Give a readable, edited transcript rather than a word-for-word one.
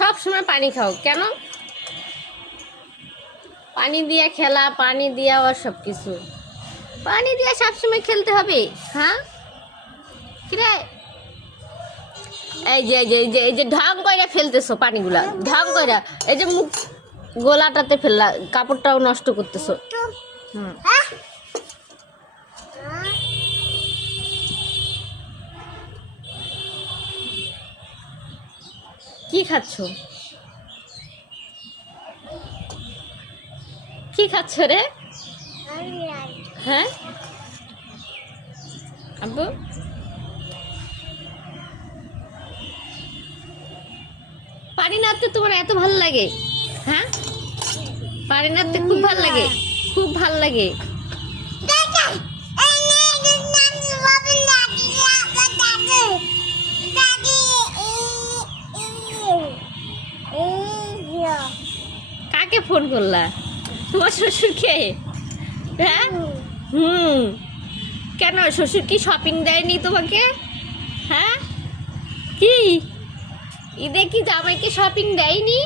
সব সময় পানি খাও কেন? পানি দিয়া খেলা, পানি দিয়া আর সব কিছু, পানি দিয়া সবসময় খেলতে হবে। হ্যাঁ কিরে, এই যে এই যে এই যে এই যে ঢং কইরা ফেলতেছো পানিগুলা, ঢং কইরা এই যে মুখ গোলাটাতে ফেললা, কাপড়টাও নষ্ট করতেছো। হুম, কি খাচ্ছ? কি খাচ্ছ রে? হ্যাঁ আব্বু, পানি নাড়তে তোমার এত ভালো লাগে? হ্যাঁ, পানি নাড়তে খুব ভালো লাগে, খুব ভালো লাগে। কাকে ফোন করলা? তোমার শ্বশুরকে? হ্যাঁ, হুম, কেন শ্বশুর কি শপিং দেয়নি তোমাকে? হ্যাঁ, কি ঈদে কি জামাইকে শপিং দেয়নি?